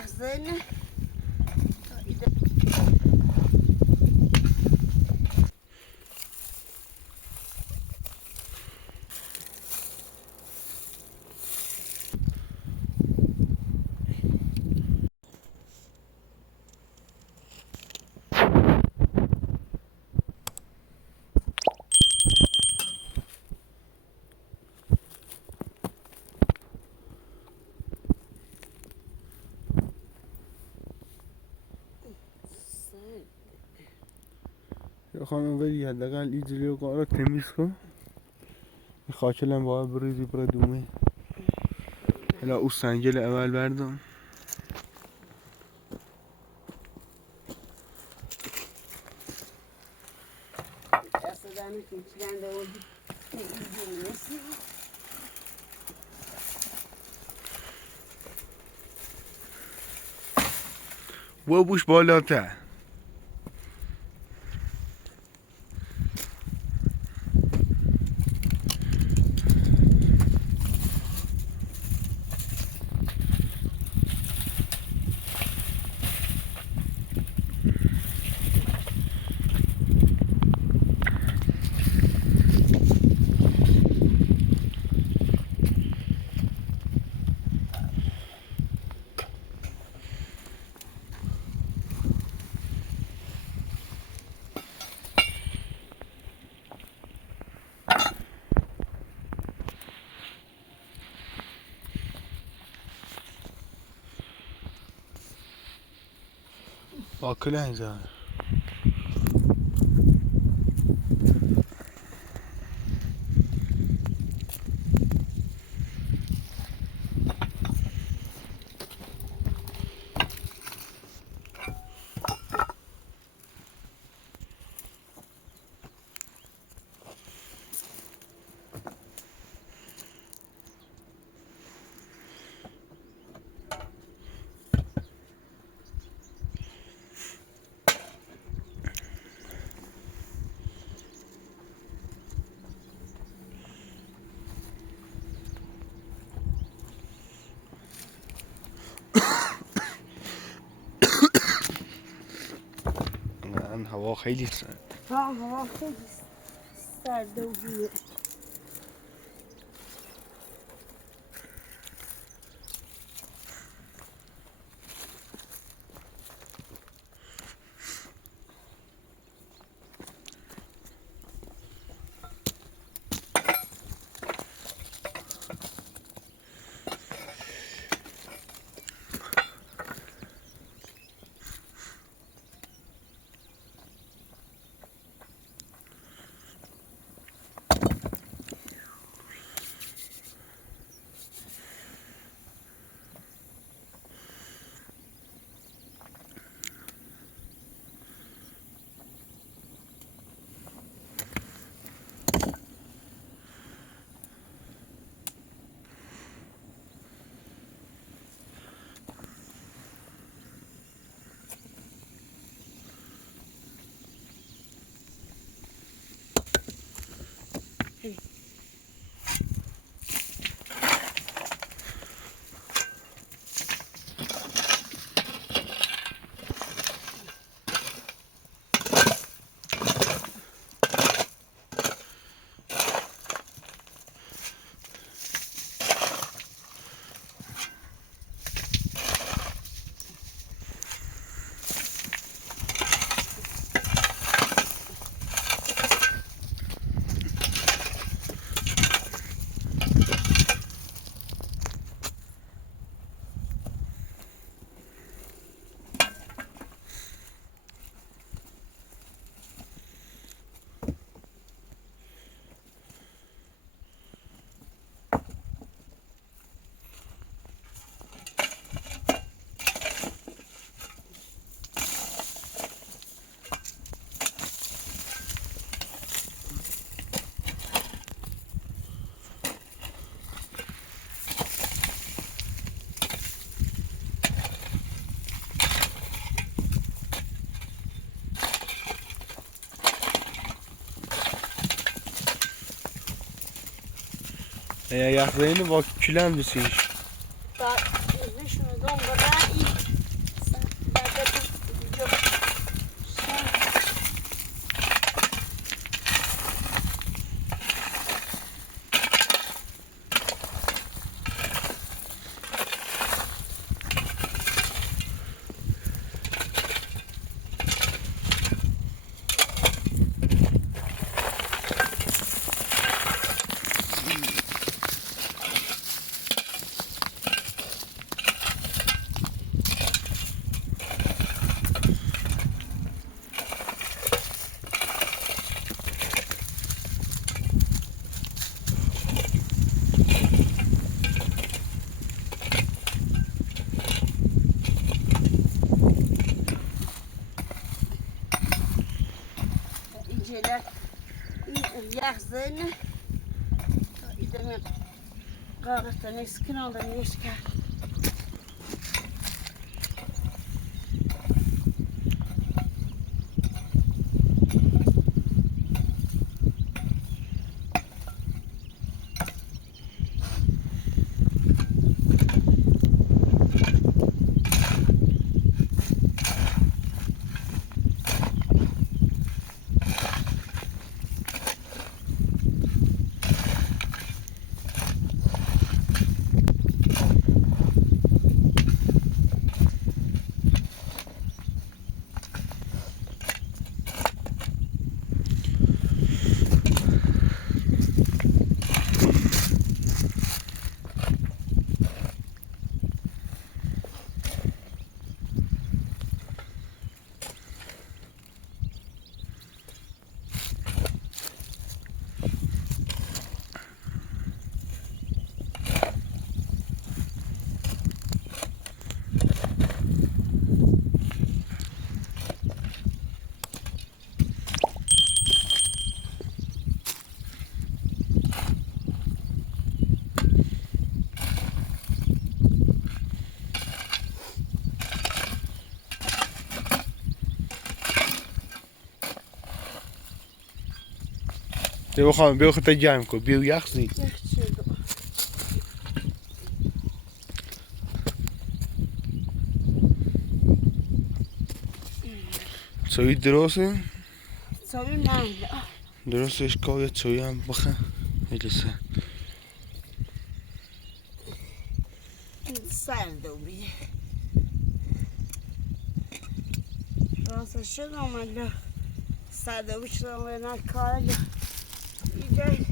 yaxsın. یا خانم ولی حداقل این جلوی قارا تمیز کن. این خاکل هم باید بریزی برای دومه. حالا او سنگل اول بردم. Asadan kimçilen de oldu. Ne ilgilisi? و بوش بالاتر. باکل اینجا. من هوا خیلی سرد. هوا خیلی سرده و گیره. Ayaklarını bak külen düşmüş. Daha üzmüş mü? Dongadan iyi. şeyler yaxzını ideme qağıtdan eskin aldan eşkar. بیا خودت جمع کن بیا یخ زی سوی درسته؟ سوی نه درستش که سوی هم بخه ایلسه سرد و بیه راستش شد آمده سرد و بیش رو نه کار ایده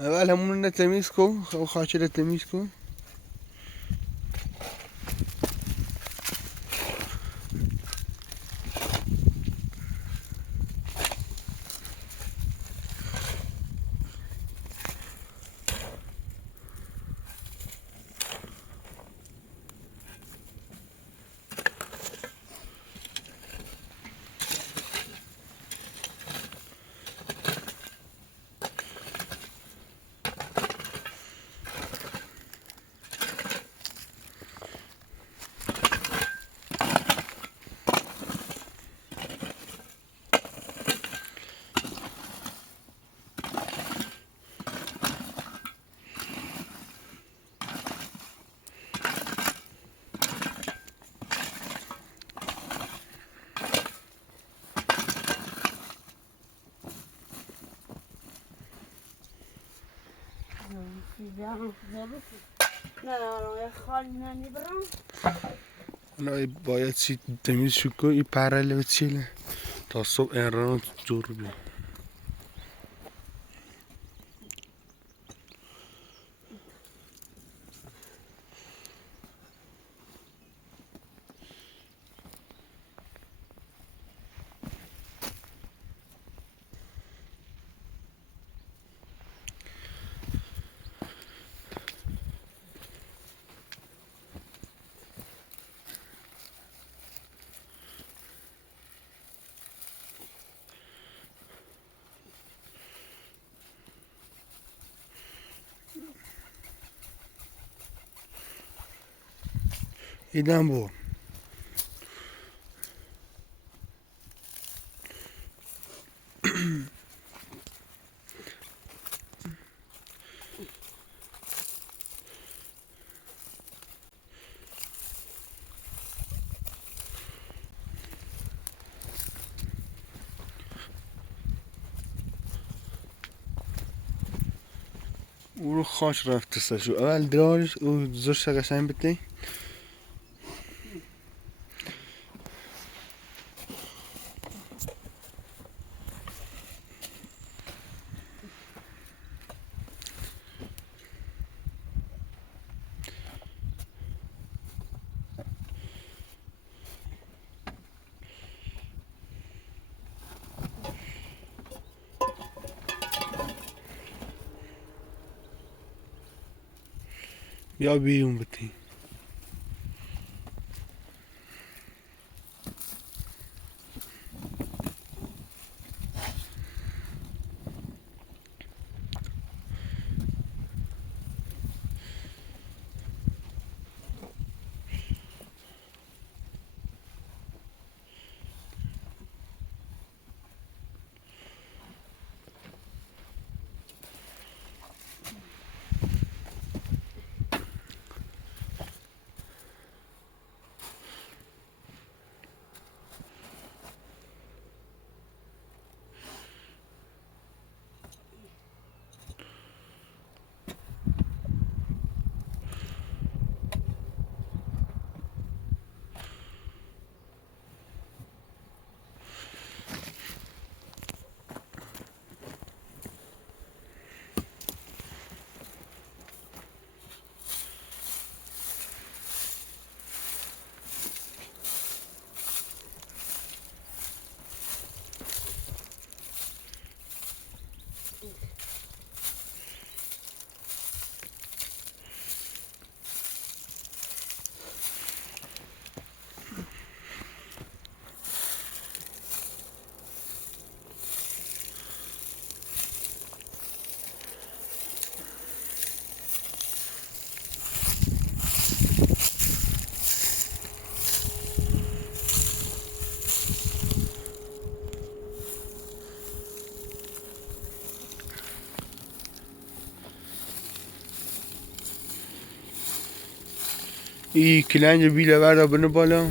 اول همون رو تمیز کن خاچه رو تمیز کن نه باید چی تمیز شو کن این پرله و چیله تا صبح این ران جور بیم ایدم با او رو خاش رفته سشو اول درارش او زرش قشنگ بتی یا بیرون بتی ای کلنج بیله ورده بنه بالا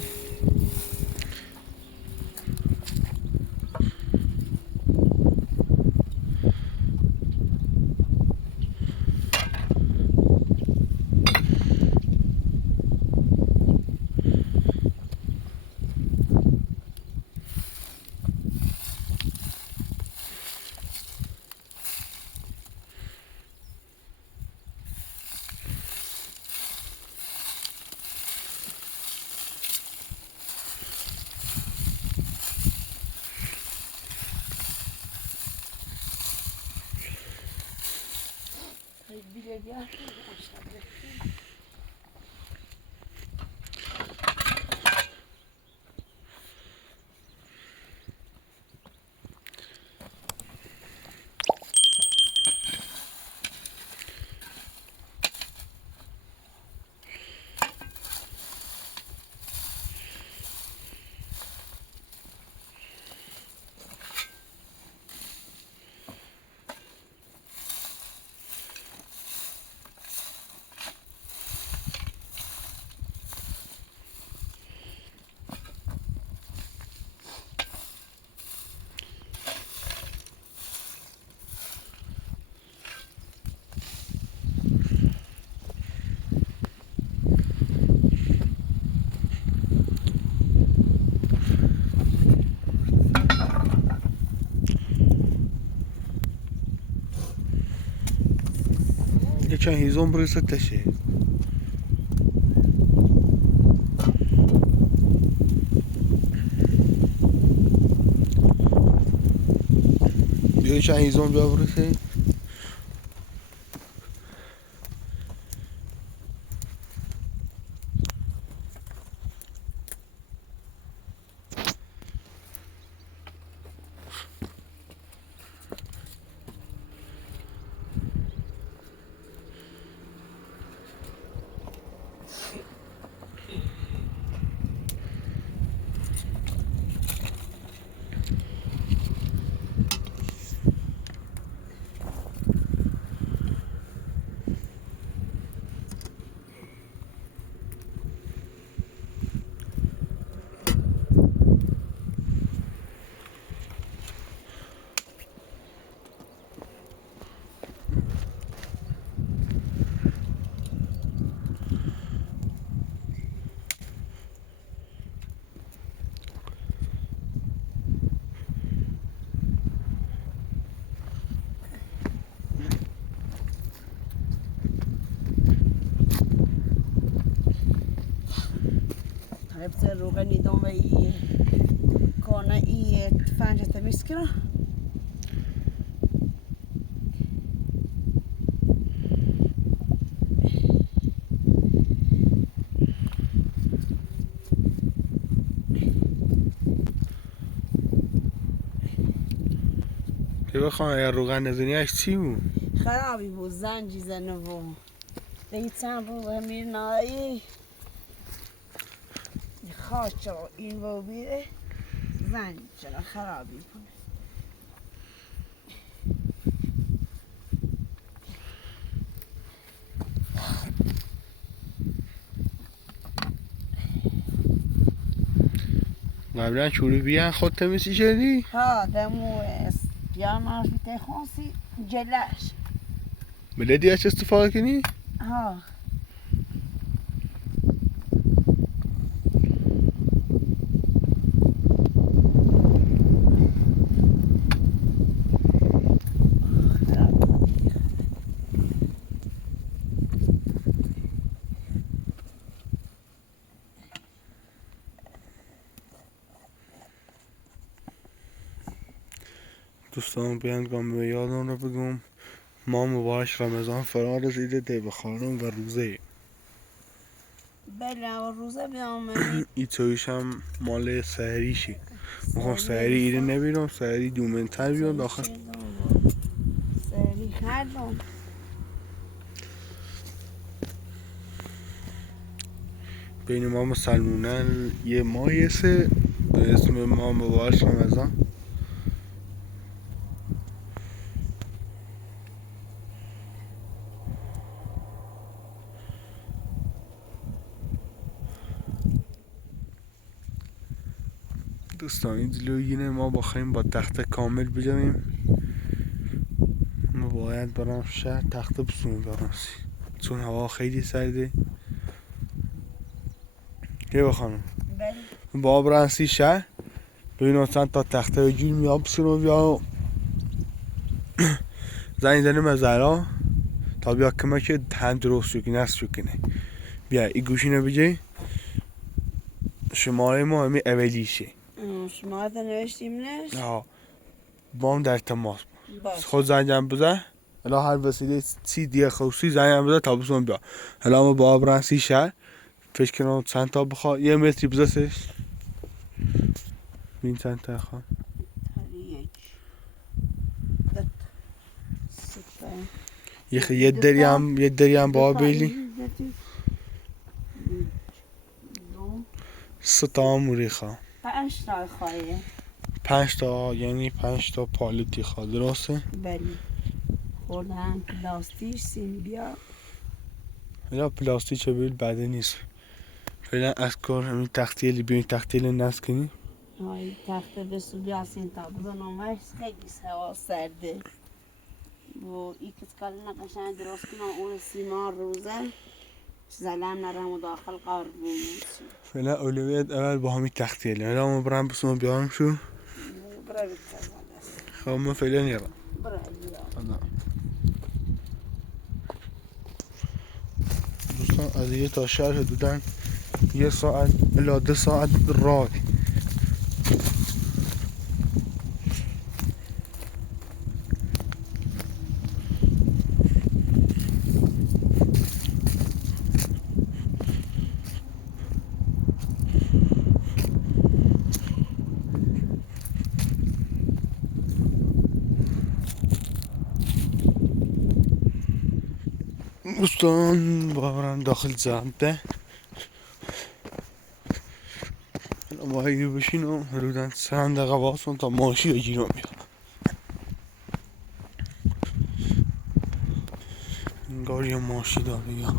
Bile gel. geçen hizon burası taşı. Geçen hizon burası. هبت روغنی دوم و ای کنه ای تفنج تمیز کنه که بخوام اگر روغن نزنی اش چی بود؟ خرابی بود زنجی زنه و دیگه چند رو همین نایی خاچه این رو بیره زنج چرا خرابی کنه قبلا چوری بیان خود تمیزی شدی؟ ها دمو یا ناش بیته خونسی جلش بلدی اش استفاده کنی؟ ها دوستان بیان به یادم رو بگم ما مبارش رمضان فرا رسیده دیو خانم و روزه بله و روزه بیام ای تویش هم مال سهریشی میخوام سهری ایره نبیرم سهری دومنتر بیان داخل سری خردم بین ما مسلمونن یه مایسه به اسم ما مبارش رمضان دوستان این جلوگینه ما بخوایم با تخته کامل بجنیم ما باید برام شهر تخته بسونیم برانسی چون هوا خیلی سرده که بخوانم بله با برانسی شهر ببینم چند تا تخته و جون میاب بسونم یا زنگ زنیم از زهرا تا بیا کمک دهن درست شو که نست شو کنه بیا این گوشینو بجی شماره ما همین اولیشه شما ده نوشتیم نش با هم در تماس باش خود زنجم بزن حالا هر وسیله سی دیگه خوصی زنجم بزن تا بسون بیا حالا ما با برانسی شهر فکر کنم چند تا بخواه یه متری بزنش بین چند تا خواه یک دو سه یه دری هم با بیلی سه تا هم موری خواه 5 تا خواهیه 5 تا یعنی 5 تا پالیتی خواه درسته؟ بله خوردن پلاستیش سیم بیا یا پلاستیک بیل بده نیست فعلا از کار همین تختیلی بیاین تختیل نصب کنی های تخت بسو بیاسین تا بزنم وش خیلی هوا سرده و ای کس کار نقشن درست کنم اون سیمار روزه زلم نرم و داخل قار بومید فعلا اولویت اول با همین تختیلی حالا ما برم بسون بیارم شو برای بکرم خب ما فعلا نیرم برای دوستان از یه تا شهر حدوداً 1 ساعت الی 2 ساعت راه دوستان برم داخل زمته ما اگه بشینم حدوداً 3 دقیقه واسون تا ماشی بگیرم بیارم انگار یه ماشی داره یا